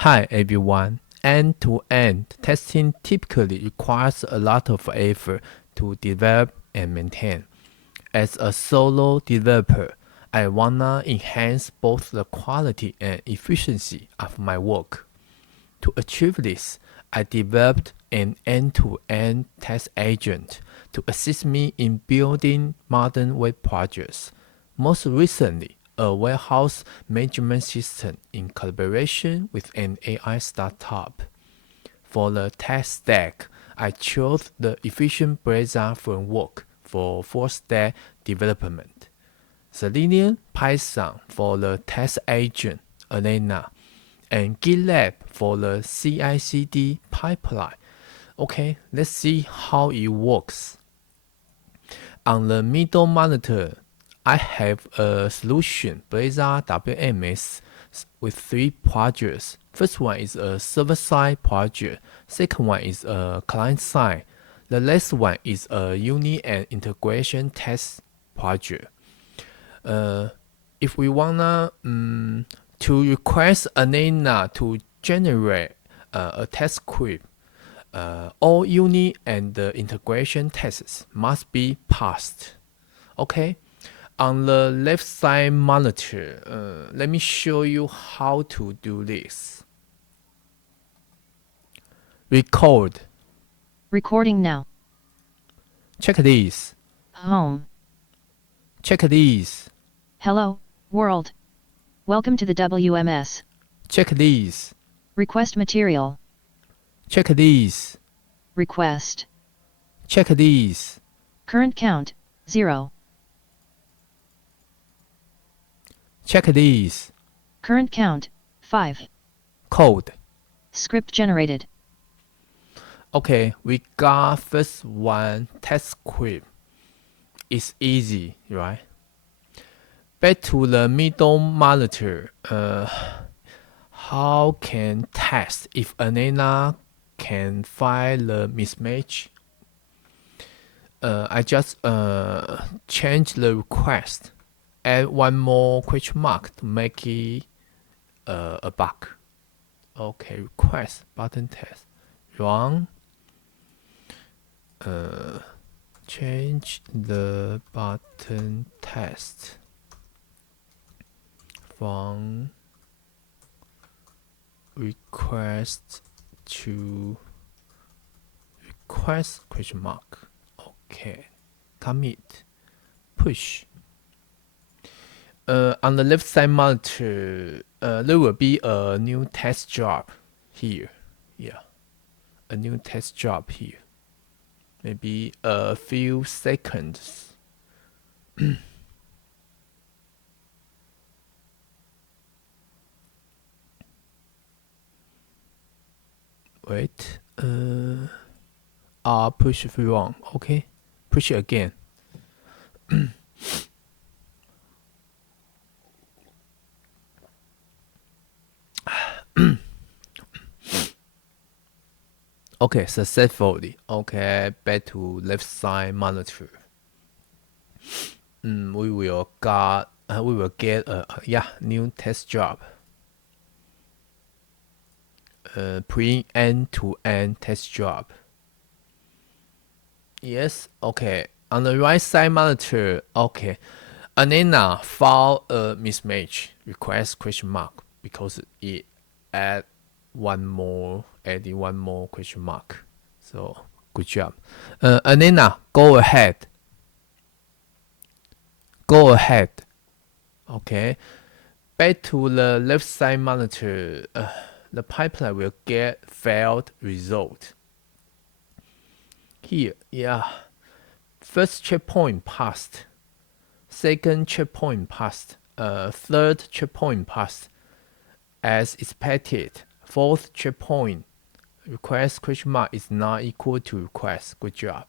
Hi everyone. End-to-end testing typically requires a lot of effort to develop and maintain. As a solo developer, I wanna enhance both the quality and efficiency of my work. To achieve this, I developed an end-to-end test agent to assist me in building modern web projects. Most recently, a warehouse management system in collaboration with an AI startup. For the test stack, I chose the efficient Blazor framework for full-stack development, Selenium Python for the test agent, Elena, and GitLab for the CI/CD pipeline. Okay, let's see how it works. On the middle monitor, I have a solution, Blazor WMS, with three projects. First one is a server-side project. Second one is a client-side. The last one is a unit and integration test project. If we wanna to request Elena to generate a test script, all unit and the integration tests must be passed. Okay, on the left side monitor, let me show you how to do this. Record. Recording now. Check this. Home. Check this. Hello, world. Welcome to the WMS. Check this. Request material. Check this. Request. Check this. Current count, 0. Check this. Current count, 5. Code. Script generated. Okay, we got first one test script. It's easy, right? Back to the middle monitor. How can test if Elena can find the mismatch? I just change the request, add one more question mark to make it a bug. Okay, request button test, run. Change the button test from request to request question mark. Okay, commit, push. On the left side monitor, there will be a new test job here. Yeah, a new test job here. Maybe a few seconds. Wait. Push if wrong. Okay. Push it again. Okay, successfully. Okay, back to left side monitor. We will get a new test job. Print end-to-end test job. Yes, okay. On the right side monitor, okay. Elena found a mismatch. Request question mark because it adding one more question mark. So good job. Elena, go ahead. Go ahead. Okay. Back to the left side monitor. The pipeline will get failed result. Here, yeah. First checkpoint passed. Second checkpoint passed. Third checkpoint passed. As expected. Fourth checkpoint. Request question mark is not equal to request. Good job.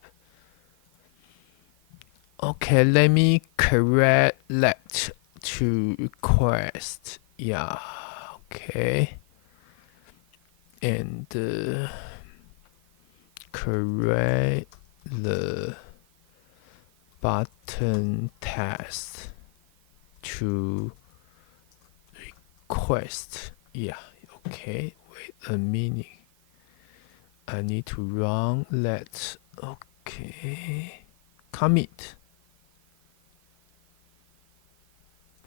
Okay, let me correct that to request. Yeah, okay. And correct the button test to request. Yeah, okay. Wait a minute. I need to run let. Okay. Commit.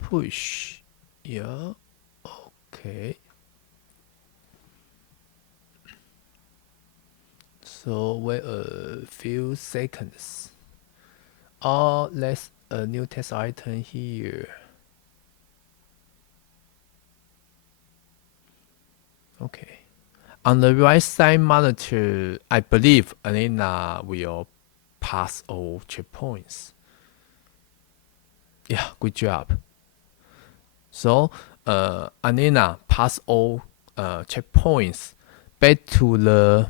Push. Yeah. Okay. So wait a few seconds. Oh, let's a new test item here. Okay. On the right side monitor, I believe Elena will pass all checkpoints. Yeah, good job. So, Elena pass all checkpoints. Back to the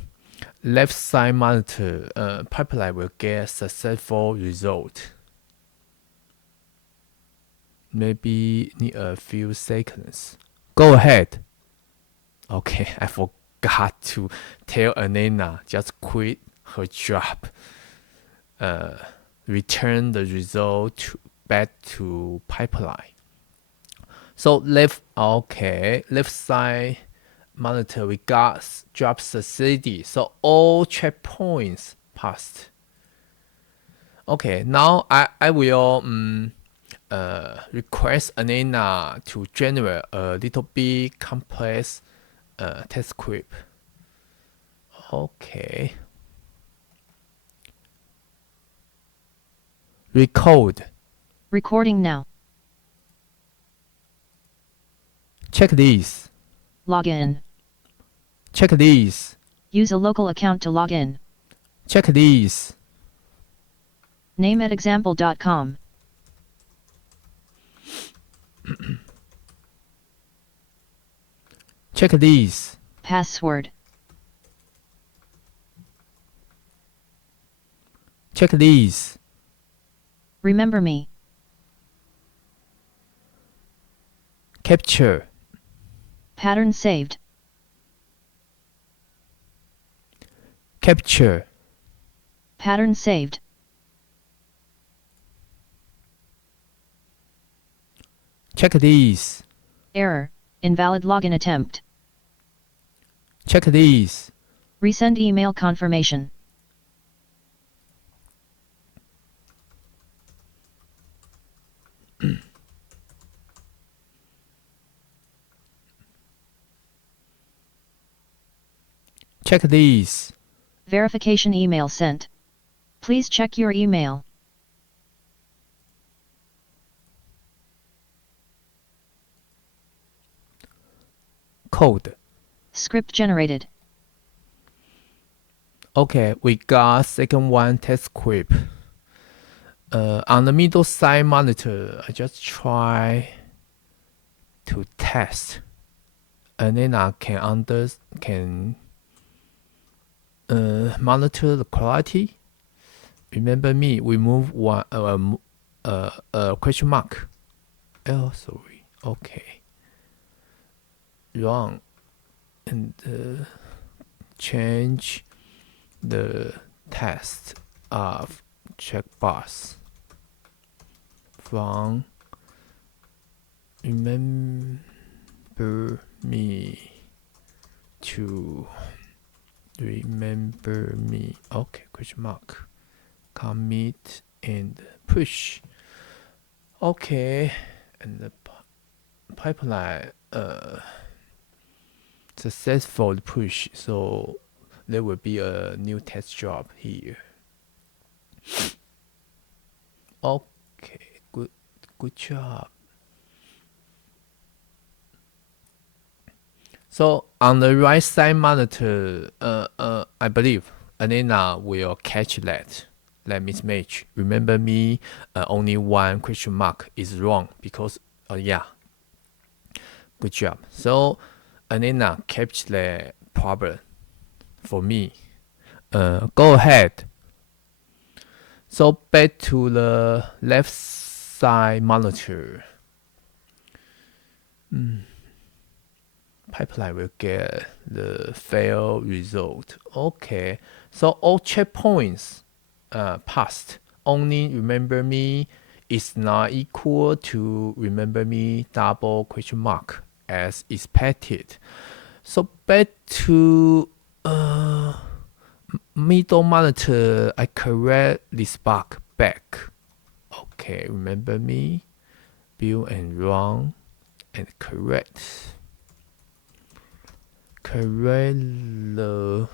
left side monitor, pipeline will get successful result. Maybe need a few seconds. Go ahead. Okay, I forgot to tell Elena just quit her job. Return the result back to pipeline. So left side monitor we got job succeeded. So all checkpoints passed. Okay, now I will request Elena to generate a little bit complex test script. Okay. Record. Recording now. Check this. Login. Check this. Use a local account to log in. Check this. Name at example.com. Check this. Password. Check this. Remember me. Capture. Pattern saved. Capture. Pattern saved. Check this. Error. Invalid login attempt. Check this. Resend email confirmation. Check this. Verification email sent. Please check your email. Code. Script generated. Okay, we got second one test script. On the middle side monitor, I just try to test, and then I can monitor the quality. Remember me, we move one question mark. Oh, sorry. Okay. Wrong, and change the text of checkbox from remember me to remember me. Okay, question mark. Commit and push. Okay, and the pipeline successful push. So there will be a new test job here. Okay, good job. So on the right side monitor, I believe Elena will catch that mismatch. Remember me, only one question mark is wrong because yeah. Good job. So Elena captured the problem for me. Go ahead. So back to the left side monitor. Pipeline will get the fail result. Okay. So all checkpoints passed. Only remember me is not equal to remember me double question mark as expected. So back to middle monitor, I correct this bug back. Okay, remember me, build and run and correct the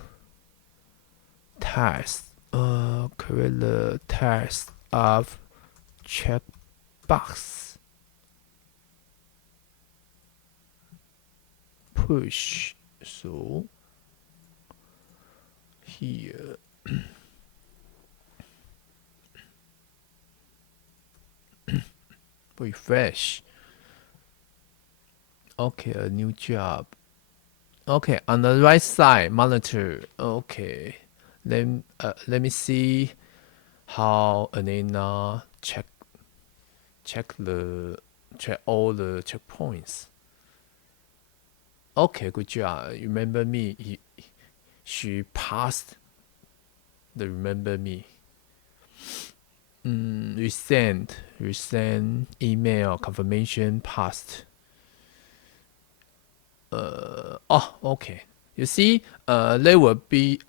task. Correct the task of checkbox. Push. So here. Refresh. Okay, a new job. Okay, on the right side, monitor. Okay, let me see how Anena check all the checkpoints. Okay, good job. Remember me. She passed the remember me. Resend email confirmation passed. Okay. You see, there will be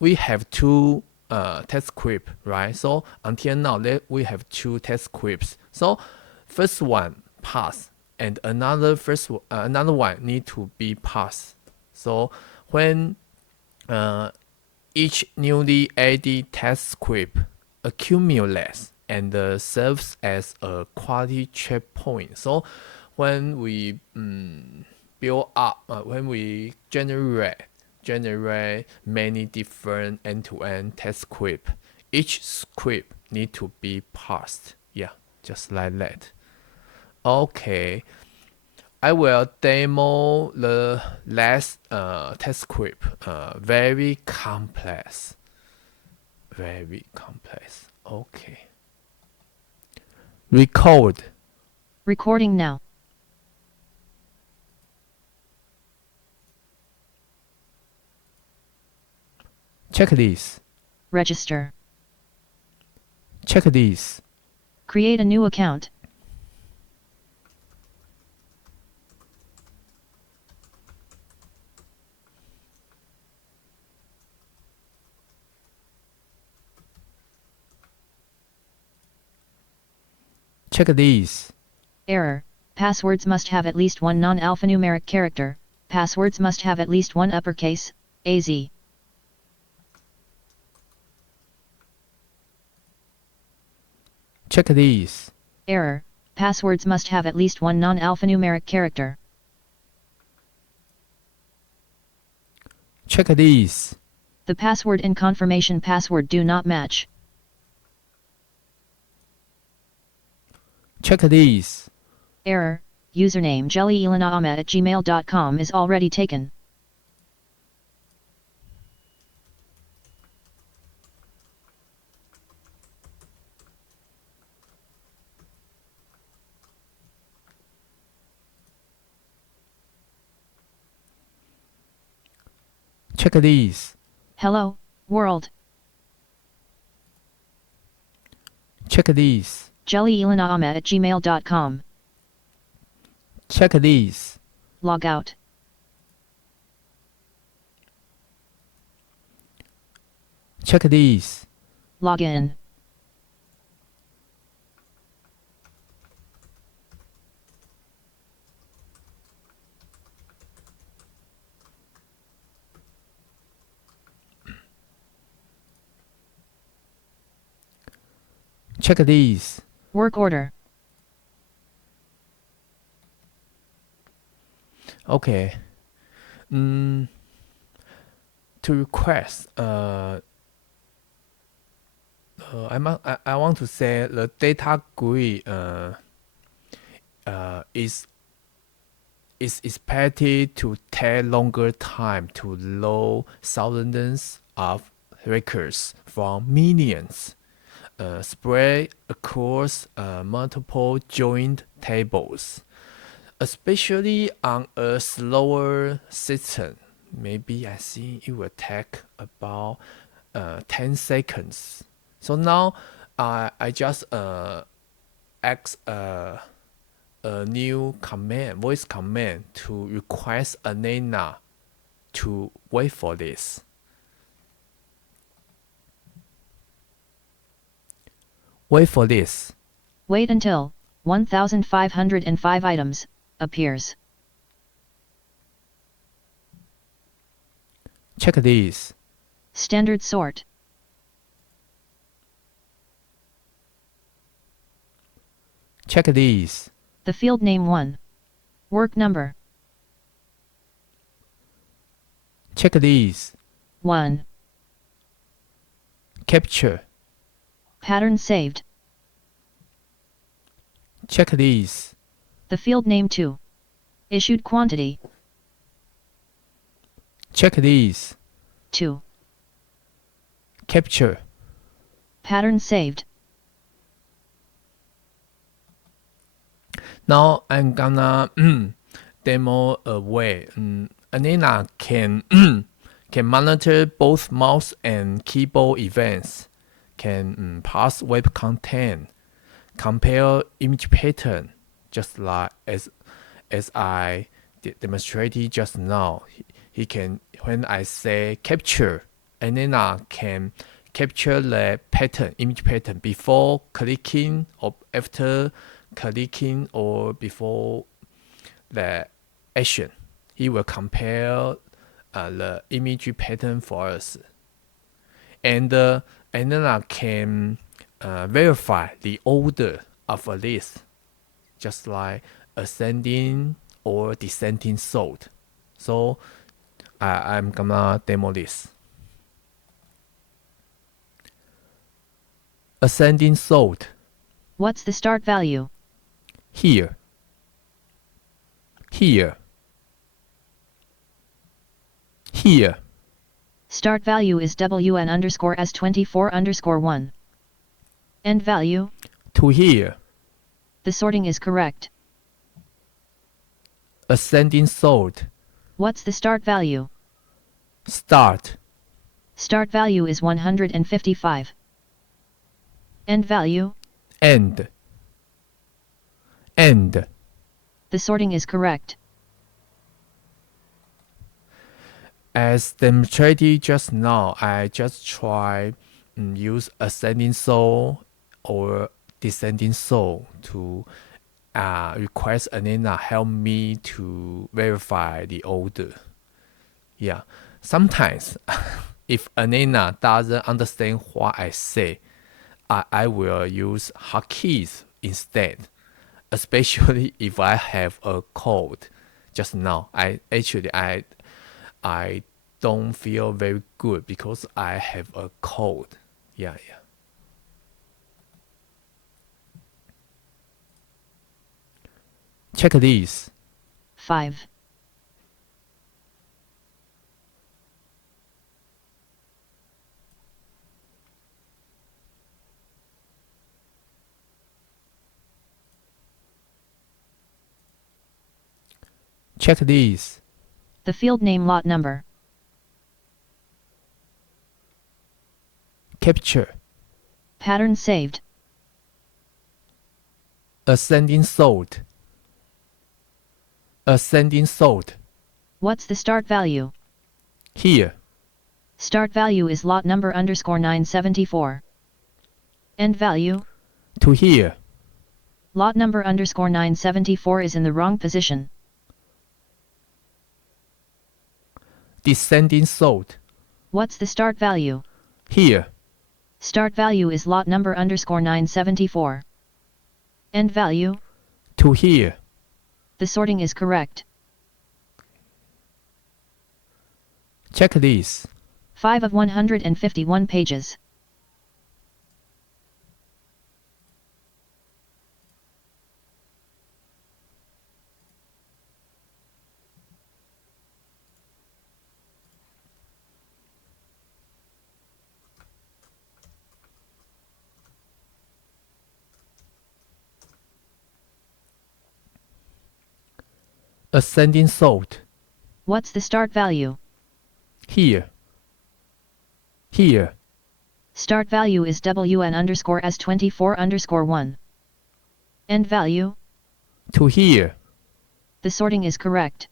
we have two test script, right? So until now, we have two test scripts. So first one pass, and another one need to be passed. So when each newly added test script accumulates and serves as a quality checkpoint. So when we build up, when we generate many different end-to-end test script, each script need to be passed. Yeah, just like that. Okay, I will demo the last test script. Very complex. Okay. Record. Recording now. Checklist. Register. Checklist. Create a new account. Checklist. Error. Passwords must have at least one non-alphanumeric character. Passwords must have at least one uppercase, AZ. Checklist. Error. Passwords must have at least one non-alphanumeric character. Checklist. The password and confirmation password do not match. Checklist. Error. Username jellyelenahmed@gmail.com is already taken. Checklist. Hello, world. Checklist. jellyelenahmed@gmail.com. Checklist. Log out. Checklist. Log in. Checklist. Work order. Okay. To request, I want to say the data GUI is expected to take longer time to load thousands of records from millions spread across multiple joined tables, especially on a slower system. Maybe I think it will take about 10 seconds. So now I just ask a new command, voice command to request Anena to wait for this. Wait for this. Wait until 1505 items appears. Check this. Standard sort. Check this. The field name 1. Work number. Check this. 1. Capture. Pattern saved. Check this. The field name 2. Issued quantity. Check this. 2. Capture. Pattern saved. Now I'm gonna demo a way Anena can can monitor both mouse and keyboard events, can parse web content, compare image pattern, just like as I demonstrated just now. He can, when I say capture, Anena can capture the pattern, image pattern before clicking or after clicking or before the action. He will compare the image pattern for us, and Anena can verify the order of a list, just like ascending or descending sort. So I'm gonna demo this. Ascending sort. What's the start value? Here. Here. Here. Start value is WN underscore S24 underscore 1. End value? To here. The sorting is correct. Ascending sort. What's the start value? Start. Start value is 155. End value? End. End. The sorting is correct. As demonstrated just now, I just try use ascending sort or descending sort to request Anena help me to verify the order. Yeah, sometimes if Anena doesn't understand what I say, I will use hotkeys instead, especially if I have a code. Just now, I don't feel very good because I have a cold. Yeah. Check this. 5. Check this. The field name lot number. Capture. Pattern saved. Ascending sort. Ascending sort. What's the start value? Here. Start value is lot number underscore 974. End value? To here. Lot number underscore 974 is in the wrong position. Descending sort. What's the start value? Here. Start value is lot number underscore 974. End value? To here. The sorting is correct. Check this. 5 of 151 pages. Ascending sort. What's the start value? Here. Here. Start value is WN underscore S24 underscore 1. End value? To here. The sorting is correct.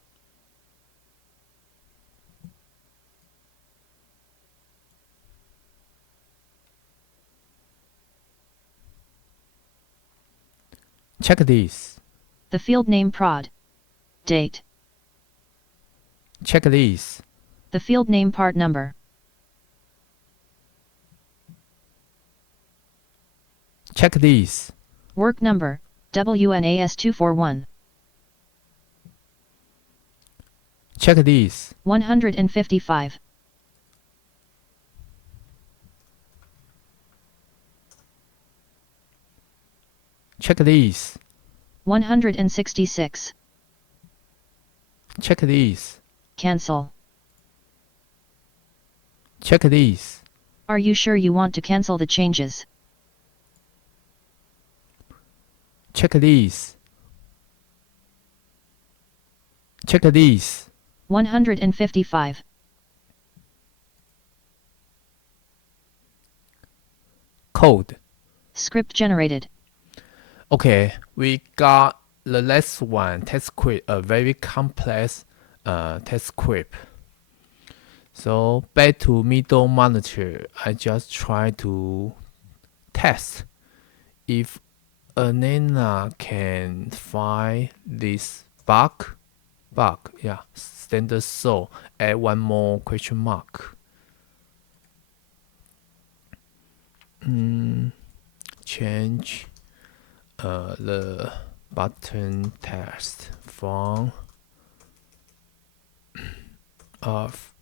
Check this. The field name prod. Date. Check this. The field name part number. Check this. Work number, WNAS 241. Check this. 155. Check this. 166. Check this. Cancel. Check this. Are you sure you want to cancel the changes? Check this. Check this. 155. Code. Script generated. Okay, we got the last one, test script, a very complex test script. So back to middle monitor, I just try to test if Anena can find this bug, yeah, standard so add one more question mark. Change the button text from of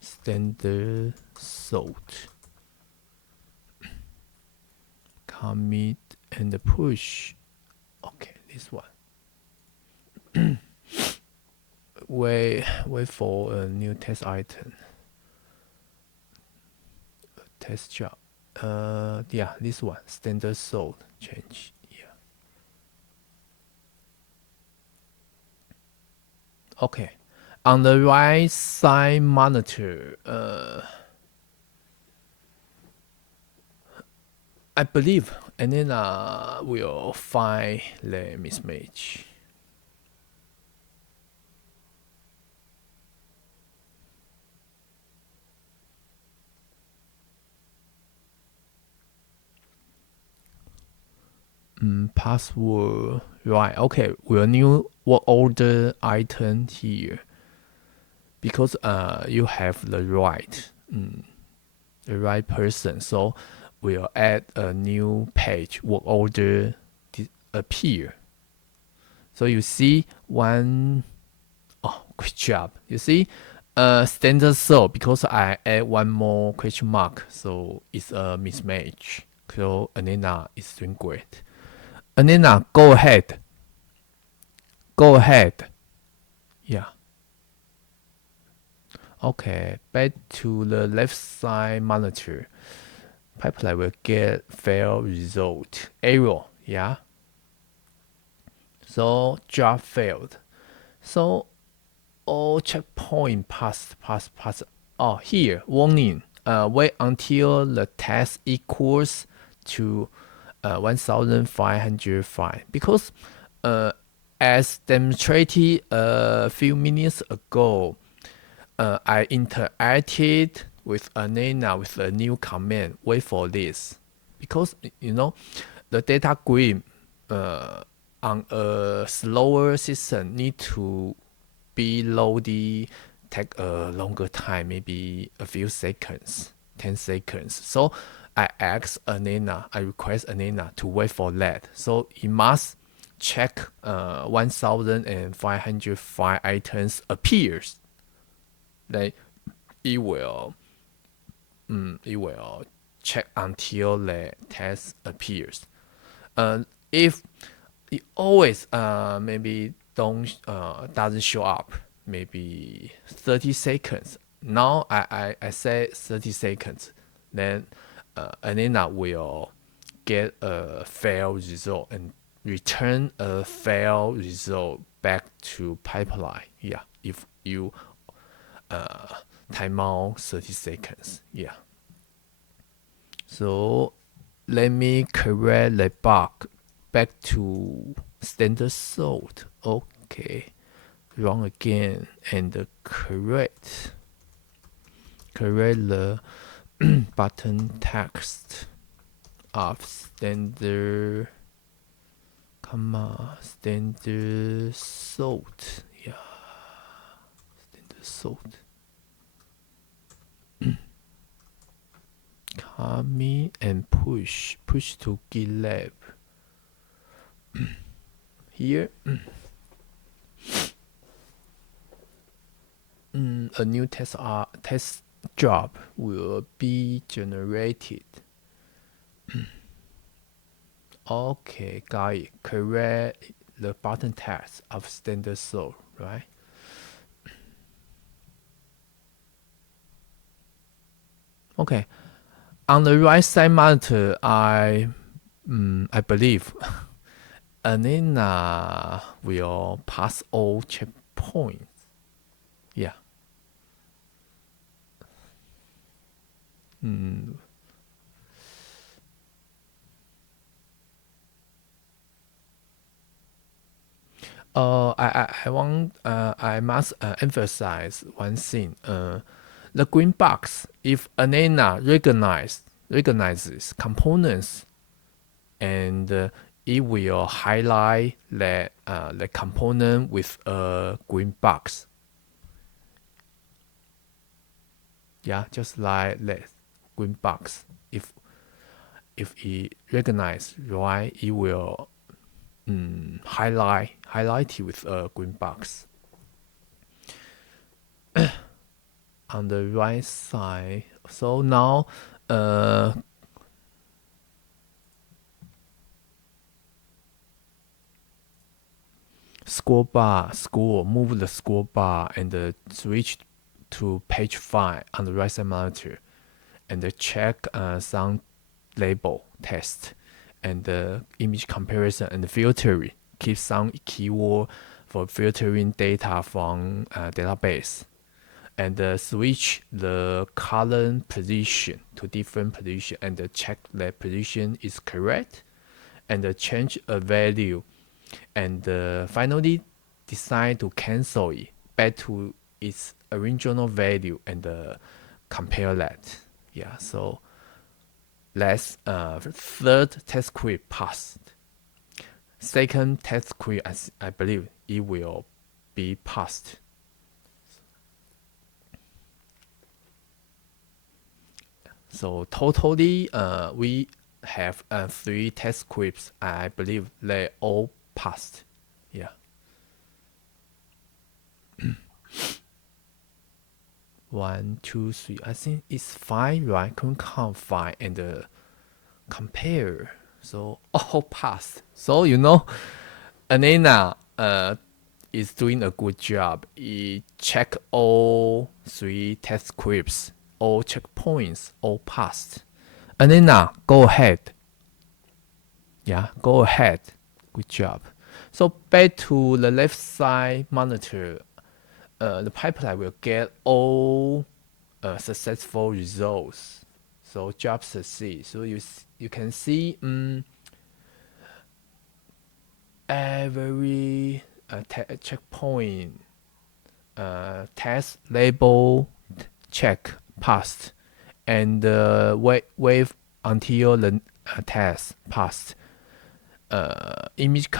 standard sort, commit and push. Okay, this one. wait for a new test item. Test job. Yeah, this one, standard sort change. Yeah. Okay. On the right side monitor, I believe Anena will find the mismatch. Password, right? Okay, we'll new work order item here because you have the right person, so we'll add a new page work order appear. So you see one, oh, good job. You see standard so because I add one more question mark, so it's a mismatch. So Anena is doing great. Anena, go ahead. Go ahead. Yeah. Okay, back to the left side monitor. Pipeline will get fail result. Error, yeah. So job failed. So all checkpoint passed. Oh, here, warning. Wait until the test equals to 1505 because as demonstrated a few minutes ago, I interacted with Anena with a new command. Wait for this because the data grid on a slower system need to be loaded, take a longer time, maybe a few seconds, 10 seconds. So I request Anena to wait for that. So it must check 1505 items appears. Then it will check until the test appears. If it always maybe doesn't show up, maybe 30 seconds. Now I say 30 seconds. Then Anena will get a failed result and return a failed result back to pipeline. Yeah, if you timeout 30 seconds. Yeah. So let me correct the bug back to standard sort. Okay. Run again and correct the button text of standard standard sort. Yeah, standard sort. Commit and push to GitLab. Here, a new test job will be generated. Okay, got it. Correct the button text of standard sort, right? Okay. On the right side monitor, I believe Elena will pass all checkpoints. Yeah. I must emphasize one thing. The green box, if Elena recognizes components, and it will highlight the component with a green box. Yeah, just like that green box. If it recognize, right, it will highlight it with a green box. On the right side. So now move the scroll bar and switch to page 5 on the right side monitor, and check some label test and image comparison and filtering. Keep some keyword for filtering data from database, and switch the column position to different position and check that position is correct, and change a value, and finally decide to cancel it back to its original value and compare that. Yeah, so that's third test script passed. Second test script, I believe it will be passed. So totally, we have 3 test scripts. I believe they all passed. Yeah. 1, 2, 3. I think it's 5, right? Can count 5 and compare. So all passed. So Elena is doing a good job. It check all 3 test scripts, all checkpoints, all passed. Elena, go ahead. Yeah, go ahead. Good job. So back to the left side monitor, the pipeline will get all successful results. So job succeed. So you can see every checkpoint test label check passed, and wait until the test passed. Image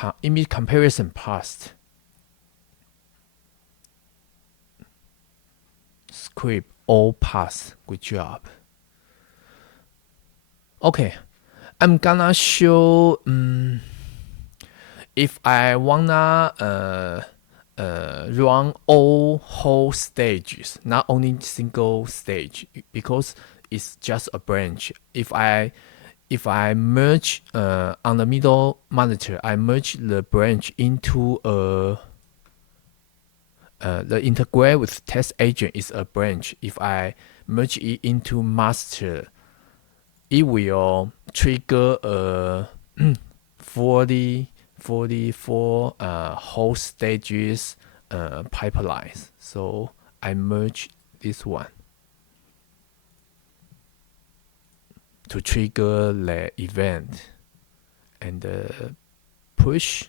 comparison passed. Script all passed. Good job. Okay, I'm gonna show if I wanna run all whole stages, not only single stage, because it's just a branch. If I merge on the middle monitor, I merge the branch into the integrate with test agent is a branch. If I merge it into master, it will trigger a 44 whole stages pipelines. So I merge this one to trigger the event and push.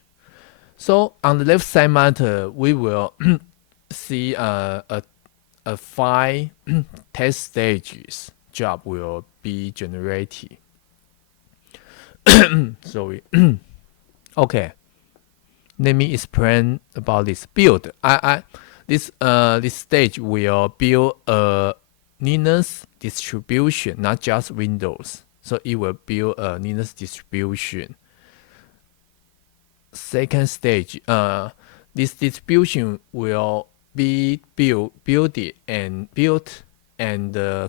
So on the left side monitor, we will see a 5 test stages job will be generated. Sorry. Okay. Let me explain about this build. This stage will build a Linux distribution, not just Windows. So it will build a Linux distribution. Second stage, this distribution will be built and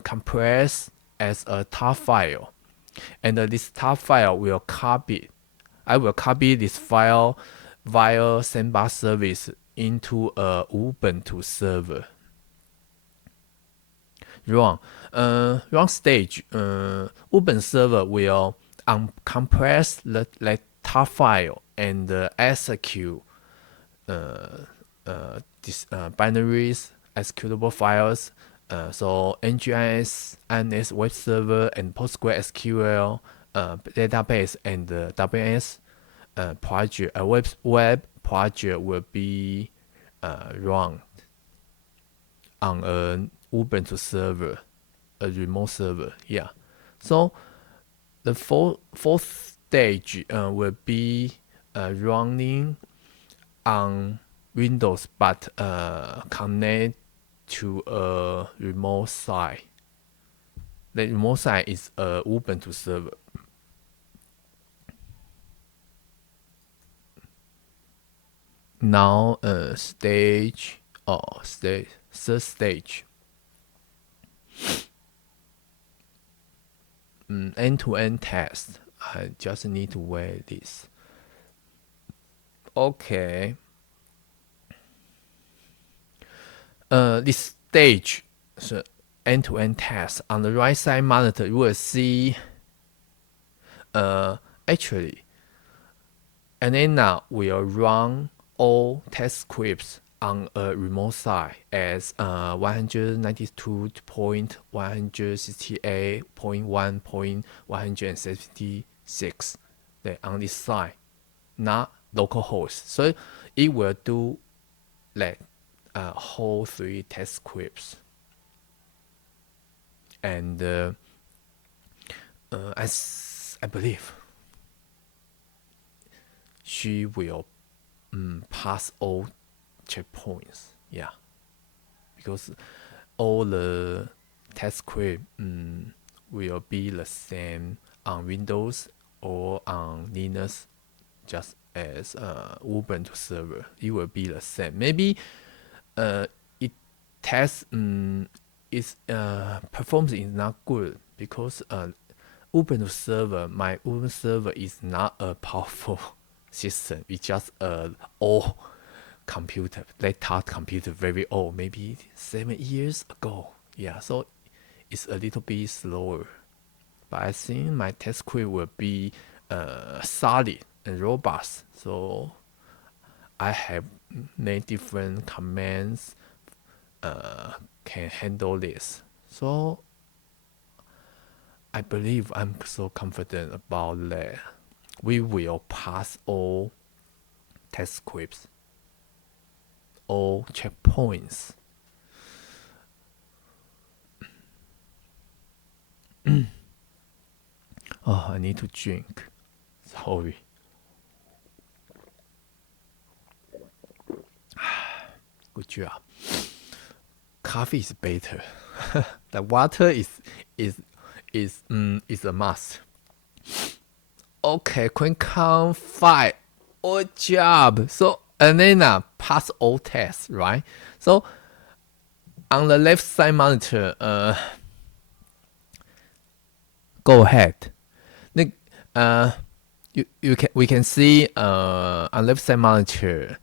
compressed as a tar file, and this tar file will copy. I will copy this file via Sandbox service into a Ubuntu server. Run stage, Ubuntu server will uncompress the tar file and execute these binaries, executable files. So NGIS, INS web server, and PostgreSQL database and WS project, a web project will be run on an Ubuntu server, a remote server. Yeah. So the fourth stage will be running on Windows, but connect to a remote site. The remote site is a Ubuntu server. Now, third stage. End-to-end test. I just need to wait this. Okay. This stage, so end-to-end test. On the right side monitor, you will see. Actually, Elena will run all test scripts on a remote site as 192.168.1.176 on this site, not localhost. So it will do like whole 3 test scripts. And as I believe she will pass all checkpoints. Yeah, because all the test script will be the same on Windows or on Linux, just as Ubuntu server. It will be the same. Maybe it tests its performance is not good because Ubuntu server, my Ubuntu server is not a powerful system. It's just an old computer, laptop computer, very old, maybe 7 years ago. Yeah, so it's a little bit slower. But I think my test script will be solid and robust. So I have many different commands can handle this. So I believe I'm so confident about that. We will pass all test scripts, all checkpoints. Oh, I need to drink. Sorry. Good job. Coffee is better. The water is a must. Okay, Queen Count 5. Good job. So Elena passed all tests, right? So on the left side monitor, go ahead. We can see on left side monitor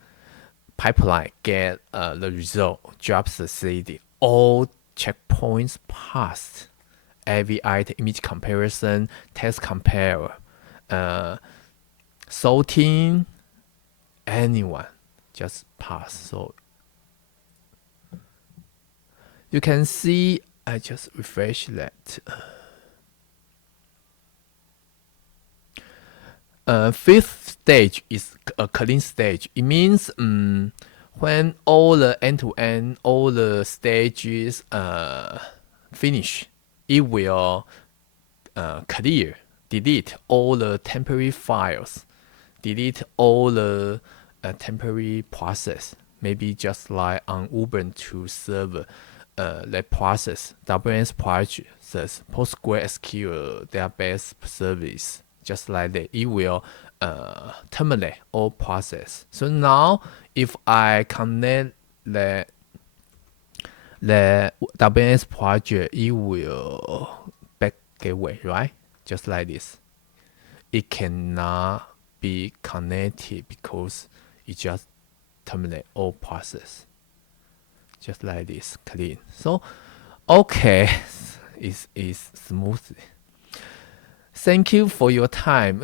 pipeline get the result, job succeeded. All checkpoints passed. Every item, image comparison, text compare, sorting, anyone just pass. So you can see, I just refresh that. Fifth stage is a clean stage. It means when all the end-to-end, all the stages finish, it will clear, delete all the temporary files, delete all the a temporary process, maybe just like on Ubuntu server, the process, WNS process, PostgreSQL database service, just like that, it will terminate all process. So now, if I connect the WNS project, it will back gateway, right? Just like this. It cannot be connected because it just terminate all process. Just like this, clean. So, okay, it's smooth. Thank you for your time.